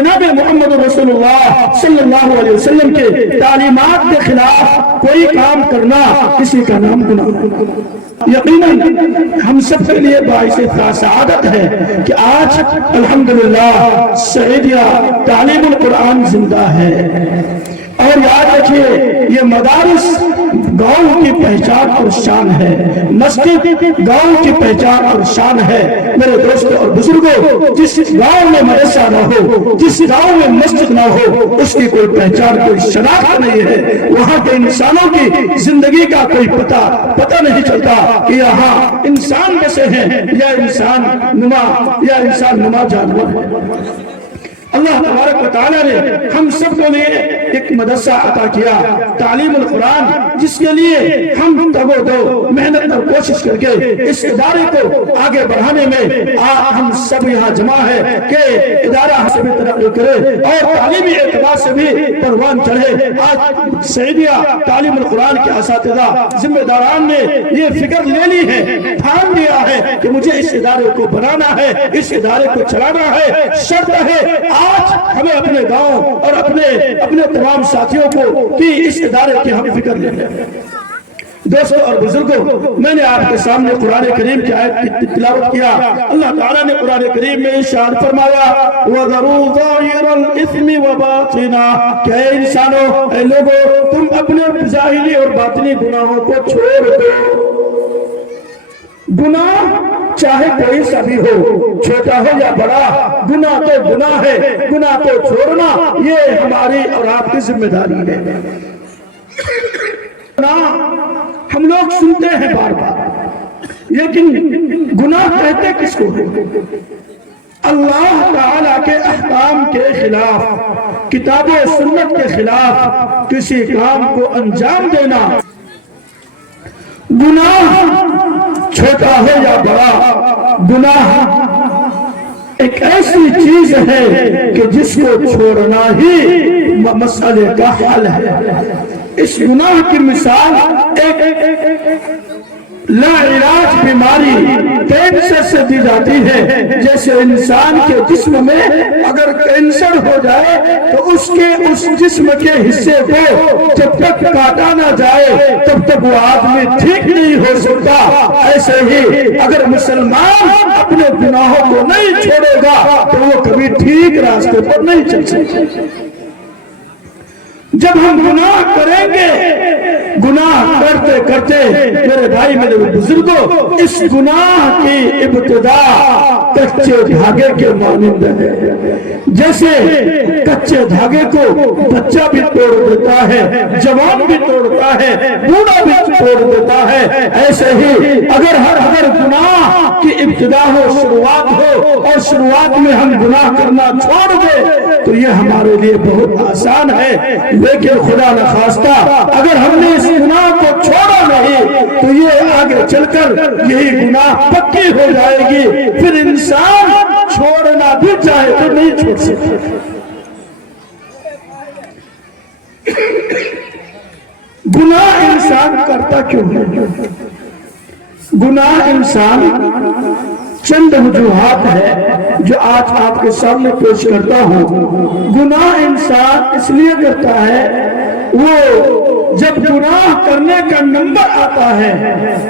جناب محمد رسولullah صلی اللہ علیہ وسلم کے تعلیمات کے خلاف کوئی کام کرنا کسی کا نام گناہ ہے۔ یقیناً ہم سب کے لیے باعث سعادت ہے کہ آج الحمدللہ سعیدیہ تعلیم القرآن زندہ ہے۔ اور یاد رکھیے یہ مدارس گاؤں کی پہچان اور شان ہے، مسجد گاؤں کی پہچان اور شان ہے۔ میرے دوستوں اور بزرگوں، جس گاؤں میں مدرسہ نہ ہو، جس گاؤں میں مسجد نہ ہو، اس کی کوئی پہچان کوئی شناخت نہیں ہے۔ وہاں کے انسانوں کی زندگی کا کوئی پتہ نہیں چلتا کہ یہاں انسان میں سے ہے یا انسان نما جانور ہے۔ اللہ تبارک و تعالیٰ نے ہم سب کو لیے ایک مدرسہ عطا کیا، تعلیم القرآن، جس کے لیے ہم تگ و دو محنت اور کوشش کر کے اس ادارے کو آگے بڑھانے میں ہم سب یہاں جمع ہے کہ ادارہ سے بھی ترقی کرے اور تعلیمی اعتبار سے بھی پروان چڑھے۔ آج سعیدیہ تعلیم القرآن کے اساتذہ ذمہ داران نے یہ فکر لے لی ہے، ٹھان لیا ہے کہ مجھے اس ادارے کو بنانا ہے، اس ادارے کو چلانا ہے۔ شرط ہے آج ہمیں اپنے گاؤں اور اپنے تمام ساتھیوں کو کہ اس ادارے کی ہم فکر لیں۔ دوستوں اور بزرگوں، میں نے آپ کے سامنے قرآن کریم کی آیت کی تلاوت کیا۔ اللہ تعالیٰ نے قرآن کریم میں ارشاد فرمایا وَذَرُوا ظَاهِرَ الْإِثْمِ وَبَاطِنَهُ، کہ اے انسانوں، اے لوگوں، تم اپنے ظاہری اور باطنی گناہوں کو چھوڑ دو۔ گناہ چاہے کوئی سا بھی ہو، چھوٹا ہو یا بڑا، گناہ تو گناہ ہے۔ گناہ کو چھوڑنا یہ ہماری اور آپ کی ذمہ داری ہے۔ گناہ ہم لوگ سنتے ہیں بار بار، لیکن گناہ کہتے کس کو ہے؟ اللہ تعالیٰ کے احکام کے خلاف، کتاب و سنت کے خلاف کسی کام کو انجام دینا۔ گناہ چھوٹا ہو یا بڑا، گناہ ایک ایسی چیز ہے کہ جس کو چھوڑنا ہی مسئلے کا حل ہے۔ اس گناہ کی مثال ایک لا علاج بیماری کینسر سے دی جاتی ہے۔ جیسے انسان کے جسم میں اگر کینسر ہو جائے تو اس جسم کے حصے کو جب تک کاٹا نہ جائے تب تک وہ آدمی ٹھیک نہیں ہو سکتا۔ ایسے ہی اگر مسلمان اپنے گناہوں کو نہیں چھوڑے گا تو وہ کبھی ٹھیک راستے پر نہیں چل سکتا۔ جب ہم گناہ کریں گے، گناہ کرتے کرتے میرے بھائی میرے بزرگوں، اس گناہ کی ابتدا کچے دھاگے کے مانند ہے۔ جیسے کچے دھاگے کو بچہ بھی توڑ دیتا ہے، جوان بھی توڑتا ہے، بوڑھا بھی توڑ دیتا ہے، ایسے ہی اگر گناہ کی ابتدا ہو، شروعات ہو، اور شروعات میں ہم گناہ کرنا چھوڑ دیں تو یہ ہمارے لیے بہت آسان ہے۔ لیکن خدا نخواستہ اگر ہم نے اس گناہ کو چھوڑا نہیں تو یہ آگے چل کر یہی گناہ پکی ہو جائے گی، پھر انسان چھوڑنا بھی چاہے تو نہیں چھوڑ سکتا۔ گناہ انسان کرتا کیوں ہے؟ گناہ انسان چند وجوہات ہے جو آج آپ کے سامنے پیش کرتا ہوں۔ گناہ انسان اس لیے کرتا ہے، وہ جب گناہ کرنے کا نمبر آتا ہے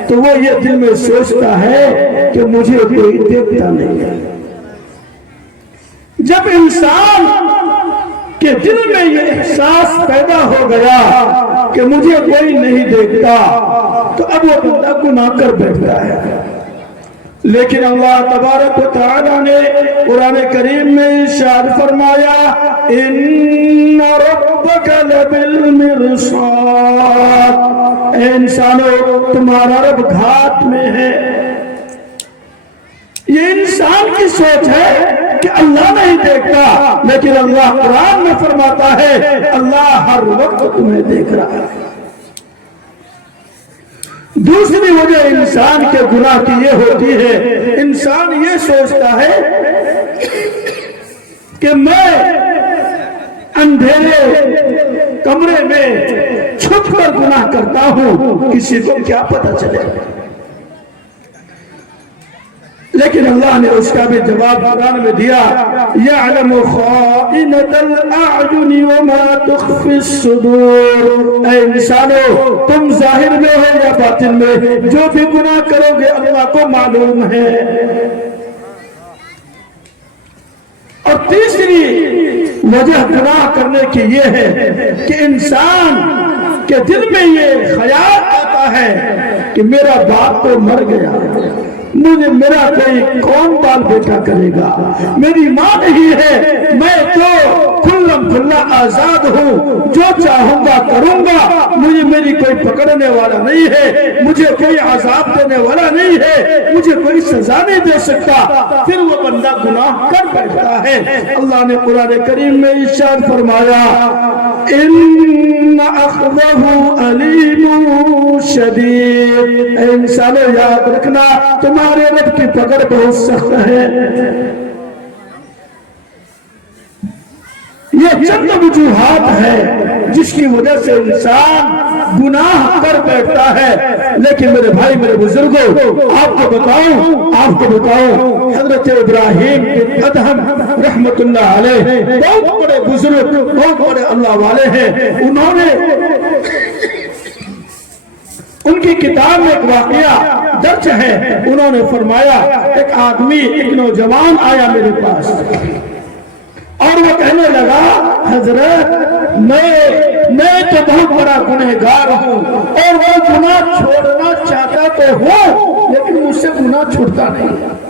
تو وہ یہ دل میں سوچتا ہے کہ مجھے کوئی دیکھتا نہیں ہے۔ جب انسان کے دل میں یہ احساس پیدا ہو گیا کہ مجھے کوئی نہیں دیکھتا تو اب وہ بندہ گناہ کر بیٹھتا ہے۔ لیکن اللہ تبارک و تعالیٰ نے قرآن کریم میں ارشاد فرمایا ان ربک لبالمرصاد، اے انسانوں تمہارا رب گھات میں ہے۔ یہ انسان کی سوچ ہے کہ اللہ نہیں دیکھتا، لیکن اللہ قرآن میں فرماتا ہے اللہ ہر وقت تمہیں دیکھ رہا ہے۔ دوسری وجہ انسان کے گناہ کی یہ ہوتی ہے، انسان یہ سوچتا ہے کہ میں اندھیرے کمرے میں چھپ کر گناہ کرتا ہوں، کسی کو کیا پتہ چلے۔ لیکن اللہ نے اس کا بھی جواب قرآن میں دیا یعلم خائنۃ الاعین وما تخفی الصدور، اے انسانو تم ظاہر میں ہو یا باطن میں جو بھی گناہ کرو گے اللہ کو معلوم ہے۔ اور تیسری وجہ گناہ کرنے کی یہ ہے کہ انسان کے دل میں یہ خیال آتا ہے کہ میرا باپ تو مر گیا، مجھے میرا کوئی کون بال بیٹا کرے گا، میری ماں نہیں ہے، میں تو کھلم کھلا آزاد ہوں، جو چاہوں گا کروں گا، مجھے میری کوئی پکڑنے والا نہیں ہے، مجھے کوئی عذاب دینے والا نہیں ہے، مجھے کوئی سزا نہیں دے سکتا، پھر وہ بندہ گناہ کر بیٹھتا ہے۔ اللہ نے قرآن کریم میں ارشاد فرمایا ان اخذہ علیم شدید، اے انسانوں یاد رکھنا تمہارے رب کی پکڑ بہت سخت ہے۔ یہ چند وجوہات ہے جس کی وجہ سے انسان گناہ کر بیٹھتا ہے، لیکن میرے بھائی میرے بزرگوں آپ کو بتاؤں حضرت ابراہیم بن ادہم رحمت اللہ علیہ بہت بڑے بزرگ، بہت بڑے اللہ والے ہیں، انہوں نے ان کی کتاب میں ایک واقعہ درج ہے، انہوں نے فرمایا ایک آدمی ایک نوجوان آیا میرے پاس اور وہ کہنے لگا حضرت میں تو بہت بڑا گنہگار ہوں اور وہ گناہ چھوڑنا چاہتا تو ہوں لیکن مجھ سے گناہ چھوڑتا نہیں۔